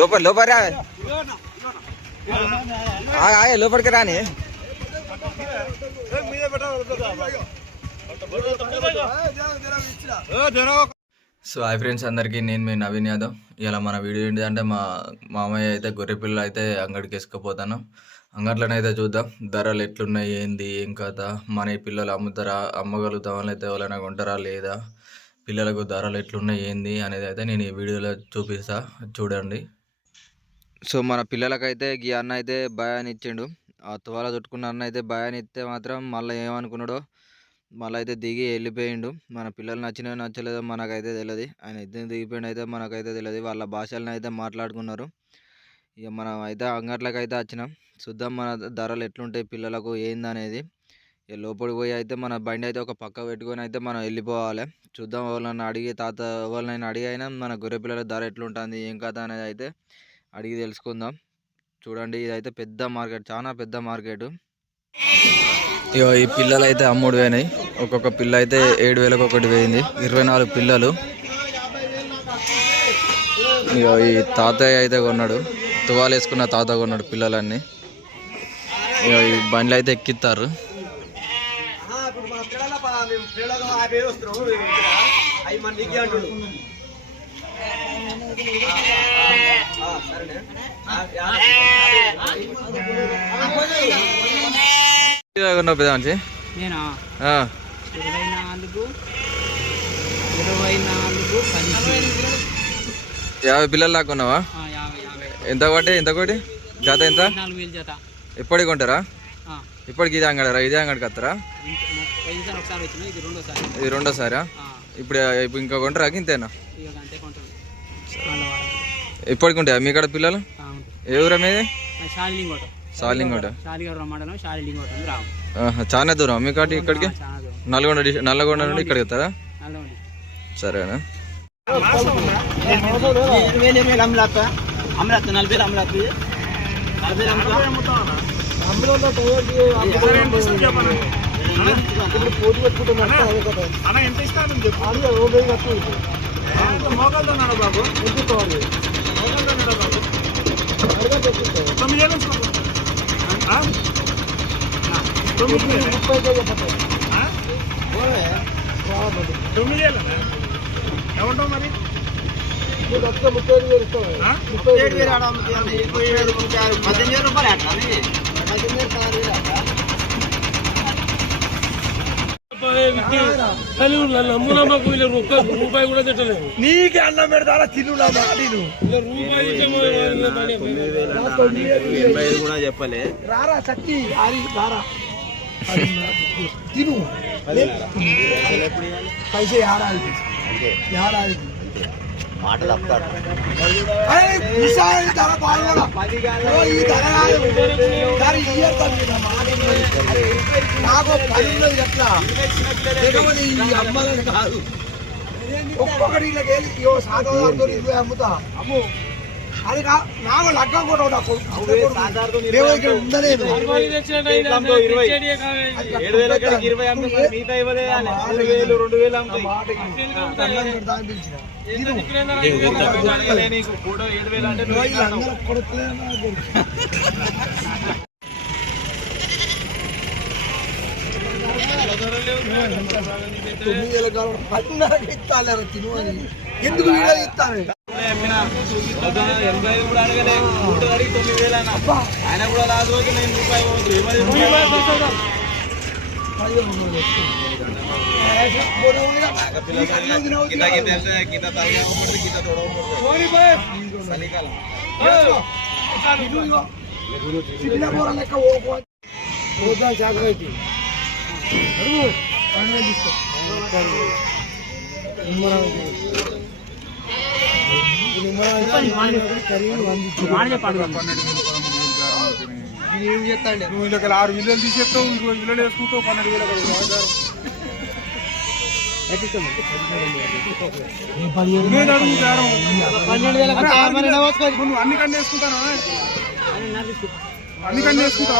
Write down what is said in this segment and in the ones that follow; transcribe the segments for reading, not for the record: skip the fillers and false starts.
లోపల లోపల లోపలికి రాని. సో హాయ్ ఫ్రెండ్స్ అందరికీ, నేను మీ నవీన్ యాదవ్. ఇలా మన వీడియో ఏంటంటే మా మామయ్య అయితే గొర్రె పిల్లలు అయితే అంగడికి వేసుకుపోతాను. అంగట్లోనైతే చూద్దాం ధరలు ఎట్లున్నాయి, ఏంది ఏం కథ, మన పిల్లలు అమ్ముతారా, అమ్మగలుగుతామని అయితే ఎవరైనా కొంటారా లేదా, పిల్లలకు ధరలు ఎట్లున్నాయి ఏంది అనేది అయితే నేను ఈ వీడియోలో చూపిస్తా, చూడండి. సో మన పిల్లలకైతే ఈ అన్న అయితే భయాన్ని ఇచ్చిండు. ఆ తువాల చుట్టుకున్న అన్న అయితే భయాన్ని ఇస్తే మాత్రం మళ్ళీ ఏమనుకున్నాడో మళ్ళీ అయితే దిగి వెళ్ళిపోయిండు. మన పిల్లలు నచ్చినో నచ్చలేదో మనకైతే తెలియదు. ఆయన ఇద్దరు దిగిపోయిండు అయితే మనకైతే తెలియదు. వాళ్ళ భాషలను అయితే మాట్లాడుకున్నారు. ఇక మనం అయితే అంగట్లకి అయితే వచ్చినాం. చూద్దాం మన ధరలు ఎట్లుంటాయి, పిల్లలకు ఏందనేది. ఇక లోపలికి పోయి అయితే మన బండి అయితే ఒక పక్క పెట్టుకొని అయితే మనం వెళ్ళిపోవాలి. చూద్దాం ఎవరినైనా అడిగి, ఎవరినైనా అడిగి అయినా మన గొర్రె పిల్లల ధర ఎట్లుంటుంది, ఏం కథ అనేది అయితే అడిగి తెలుసుకుందాం. చూడండి, ఇదైతే పెద్ద మార్కెట్, చాలా పెద్ద మార్కెట్. ఇక ఈ పిల్లలు అయితే అమ్ముడు పోయినాయి. ఒక్కొక్క పిల్ల అయితే 7,000కి ఒకటి పోయింది. 24 పిల్లలు. ఇక ఈ తాతయ్య అయితే కొన్నాడు, తువాలు వేసుకున్న తాత కొన్నాడు పిల్లలన్నీ. ఇక ఈ బండ్లు అయితే ఎక్కిస్తారు. పెద్ద మనిషి 50 పిల్లలు దాకా ఉన్నావా? ఎంత ఒకటి జత ఎంత? ఎప్పటికి కొంటారా? ఇప్పటికి ఇదే అంగడారా? ఇదే అంగడికి వస్తారా? ఇది రెండోసారా? ఇప్పుడు ఇంకా కొంటారా? ఇంతేనా? ఇప్పటికి ఉంటాయా మీ కాడ పిల్లలు? ఏ ఊరా మీది? సాలింగోట. చాలా దూరం మీ కాటి ఇక్కడికి? నల్లగొండ నుండి ఇక్కడికి వస్తారా? సరేనా? ఏమంటావు మరి? రూపాయి కూడా తిట్టలేదు. నీకే అన్నం పెడతా తిన్నామా? కూడా చెప్పలే. రారా సత్తి రారా తిను పైసే ఆడాలి మాట తప్పుతాడు. నాకు 10 ఉన్నది ఎట్లా అమ్మాలని కాదు. ఒక్కొక్కటి సాధారణ అమ్ముతా. అది నాకు లగ్గం కూడా ఉండలేదు. 9,000 కావాలి. 10,000 ఇస్తాను తిను అని. ఎందుకు వీడియో ఇస్తాను? 85 కూడా అడగలే. 9,000 ఆయన కూడా లాస్ట్ రోజు నేను రూపాయి ఏం చేస్తాండి? నువ్వు ఇలా 6 విలువలు తీసేస్తావు, 20 విలువలు వేసుకుంటావు, 12,000 అన్ని కన్నా వేసుకుంటాను. అన్ని కన్నా వేసుకుంటావు.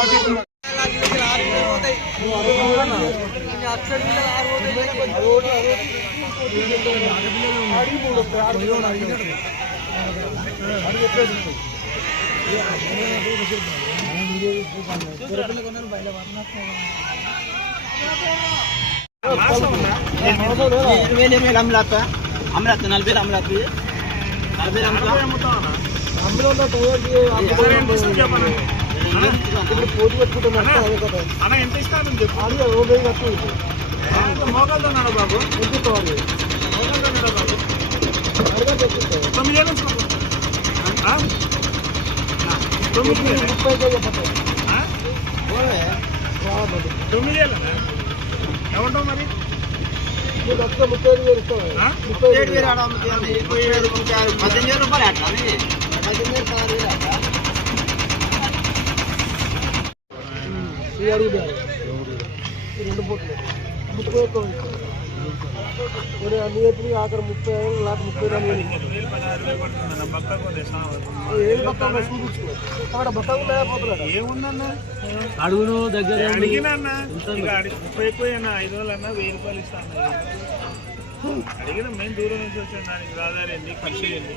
ఎంత ఇస్తాను మోకాలతో బాబు తొమ్మిది ఏళ్ళు 9 ఏళ్ళనా ఏమంటావు మరి 37,000 రెండు పూట్లు 30 అన్ని చెప్పి ఆఖరి 35 లాక్ 34 ఏముందన్నా అడుగును దగ్గర అడిగినా 30 5 రోజులన్నా 1000 రూపాయలు ఇస్తాను అడిగిన మేము దూరం నుంచి వచ్చాను దానికి రాదారేంది ఖర్చు అయ్యింది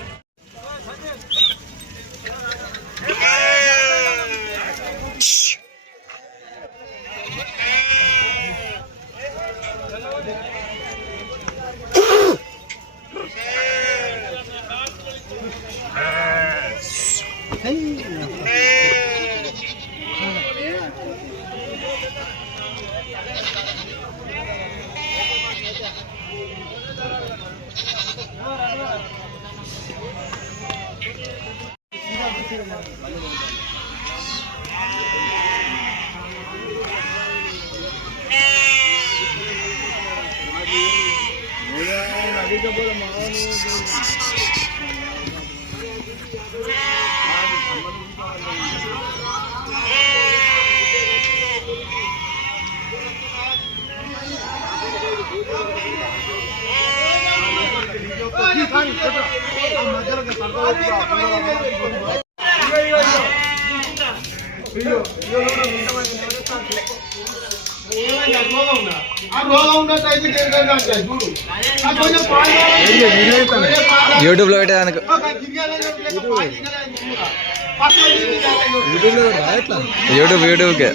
యూట్యూబ్లో పెట్టేదానికి యూట్యూబ్కే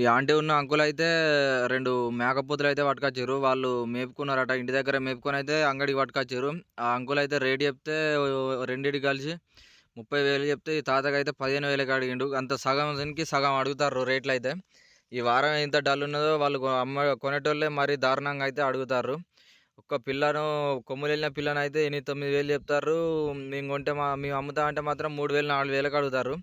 ఈ ఆంటీ ఉన్న అంకుల్ అయితే 2 మేకపోతులు అయితే పట్టుకొచ్చారు. వాళ్ళు మేపుకున్నారట, ఇంటి దగ్గర మేపుకొని అయితే అంగడికి పట్టుకొచ్చారు. ఆ అంకుల్ అయితే రేట్ చెప్తే రెండింటికి కలిసి 30,000 చెప్తే ఈ తాతకి అయితే 15,000కి అడిగిండు. అంత సగానికి సగం అడుగుతారు రేట్లు అయితే. ఈ వారం ఎంత డల్ ఉన్నదో వాళ్ళు కొనేటోళ్ళే మరీ దారుణంగా అయితే అడుగుతారు. ఒక్క పిల్లను కొమ్ములు వెళ్ళిన పిల్లని అయితే 8-9,000 చెప్తారు. మేము అమ్ముతా అంటే మాత్రం 3,000-4,000కి అడుగుతారు.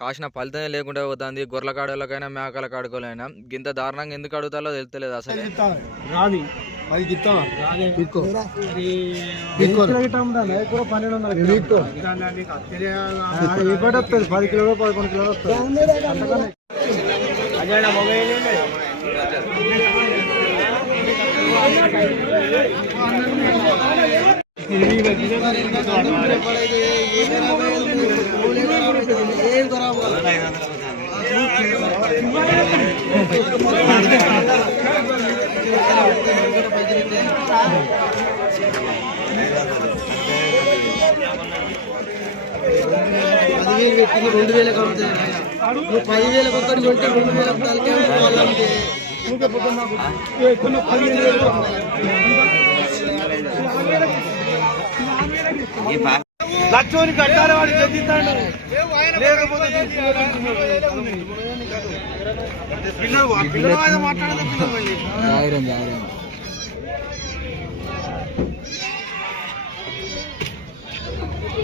కాసిన ఫలితమే లేకుండా పోతుంది. గొర్రెల కాడలకైనా మేకల కాడుకోలైనా ఇంత దారుణంగా ఎందుకు అడుగుతారో తెలుస్తలేదు అసలు. లక్షోని కట్టాలి వాడు చెందిస్తాడు లేకపోతే పిల్లలు మాట్లాడదు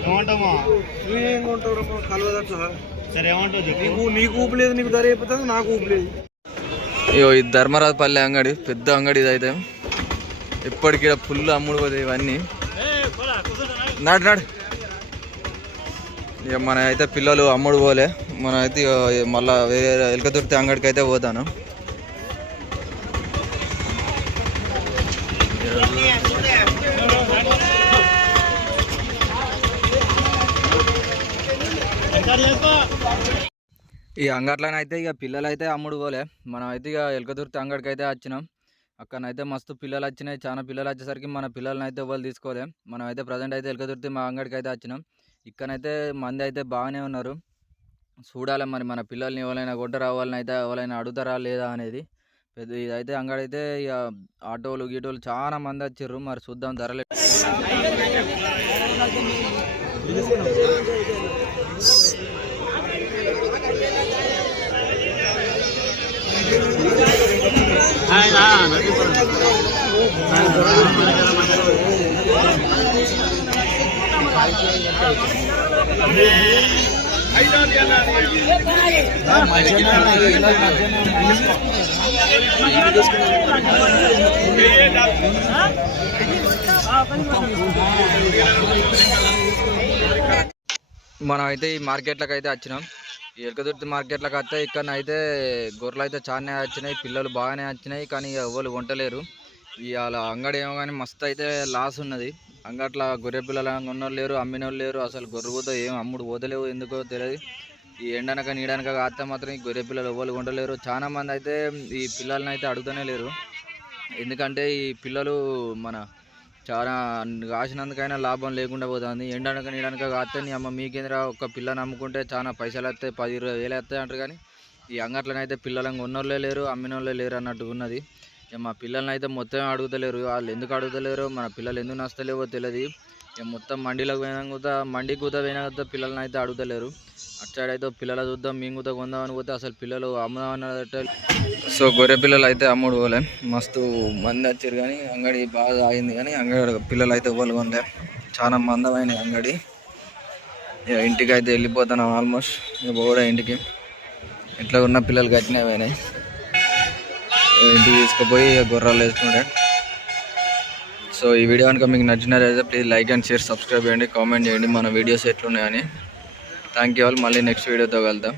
ఏమంటామా నువ్వేం కొంటావు కలవదట్లా సరే ఏమంటావు నీకు ఊపు లేదు నీకు ధర అయిపోతుంది నాకు ఊపు లేదు. అయ్యో ఈ ధర్మరాజపల్లి అంగడి పెద్ద అంగడి ఇది అయితే ఇప్పటికి ఫుల్ అమ్ముడు పోతాయి ఇవన్నీ. నాడు ఇక మన అయితే పిల్లలు అమ్ముడు పోలే, మన అయితే మళ్ళీ వేరే ఎలకతుర్తి అంగడికి అయితే పోతాను. ఈ అంగట్లోనైతే ఇక పిల్లలు అయితే అమ్ముడు పోలే. మనం అయితే ఇక ఎలకతుర్తి అంగడికి అయితే వచ్చినాం. అక్కడనైతే మస్తు పిల్లలు వచ్చినాయి. చాలా పిల్లలు వచ్చేసరికి మన పిల్లల్ని అయితే ఎవరు తీసుకోలే. మనం అయితే ప్రజెంట్ అయితే ఎలకతుర్తి మా అంగడికి అయితే వచ్చినాం. ఇక్కడనైతే మంది అయితే బాగానే ఉన్నారు. చూడాలి మరి మన పిల్లల్ని ఎవరైనా కొంటారా, వాళ్ళని అయితే ఎవరైనా అడుగుతారా లేదా అనేది. పెద్ద ఇదైతే అంగడి అయితే ఇక ఆటోలు గీటోలు చాలా మంది వచ్చిర్రు. మరి చూద్దాం ధరలు. మనం అయితే ఈ మార్కెట్లకు అయితే వచ్చినాం. ఈ ఎలకతుర్తి మార్కెట్లకు వస్తే ఇక్కడ అయితే గొర్రెలు అయితే చాలానే వచ్చినాయి, పిల్లలు బాగానే వచ్చినాయి. కానీ ఎవరు కొంటలేరు. ఇవాళ అంగడి ఏమో కానీ మస్తు అయితే లాస్ ఉన్నది. అంగట్ల గొర్రె పిల్లలు ఉన్నోళ్ళు లేరు, అమ్మిన వాళ్ళు లేరు. అసలు గొర్రె పోతే ఏం అమ్ముడు పోతలేవు, ఎందుకో తెలియదు. ఈ ఎండనక నీడనక కాస్తే మాత్రం ఈ గొర్రె పిల్లలు ఎవరు కొంటలేరు. చాలా మంది అయితే ఈ పిల్లల్ని అయితే అడుగుతూనే లేరు. ఎందుకంటే ఈ పిల్లలు మన చాలా కాసినందుకైనా లాభం లేకుండా పోతుంది. ఎండనక నీడనక కాస్తే నీ అమ్మ మీకేంద్రా ఒక్క పిల్లని అమ్ముకుంటే చాలా పైసలు వస్తాయి, 10-20 వేలు వస్తాయి అంటారు. కానీ ఈ అంగట్లనైతే పిల్లలను కొన్నోళ్ళే లేరు, అమ్మిన వాళ్ళే లేరు అన్నట్టుగా ఉన్నది. మా పిల్లల్ని అయితే మొత్తం అడుగుతలేరు. వాళ్ళు ఎందుకు అడుగుతలేరు, మన పిల్లలు ఎందుకు నచ్చలేవో తెలియదు. మొత్తం మండీలకు పోయినా మండికి కూత పోయినా పిల్లల్ని అయితే అడుగుతలేరు. అటు సైడ్ అయితే పిల్లలు చూద్దాం మేము కూత కొందామని పోతే అసలు పిల్లలు అమ్ముదామన్నట్టు. సో గొర్రె పిల్లలు అయితే అమ్ముడు పోలే, మస్తు మంది వచ్చారు. కానీ అంగడి బాగా ఆగింది. కానీ అంగడి పిల్లలు అయితే ఎవరు కొందే, చాలా మందమైన అంగడి. ఇంటికి అయితే వెళ్ళిపోతున్నాం ఆల్మోస్ట్. కూడా ఇంటికి ఇంట్లో ఉన్న పిల్లలు కట్టినవి పోయినాయి. ఇంటికి తీసుకుపోయి గొర్రెలు వేసుకుంటే. సో ఈ వీడియో కనుక మీకు నచ్చినట్లయితే please like and share, subscribe చేయండి, కామెంట్ చేయండి మన వీడియోస్ ఎట్లున్నాయని. Thank you all. మళ్ళీ నెక్స్ట్ వీడియోతో కలుద్దాం.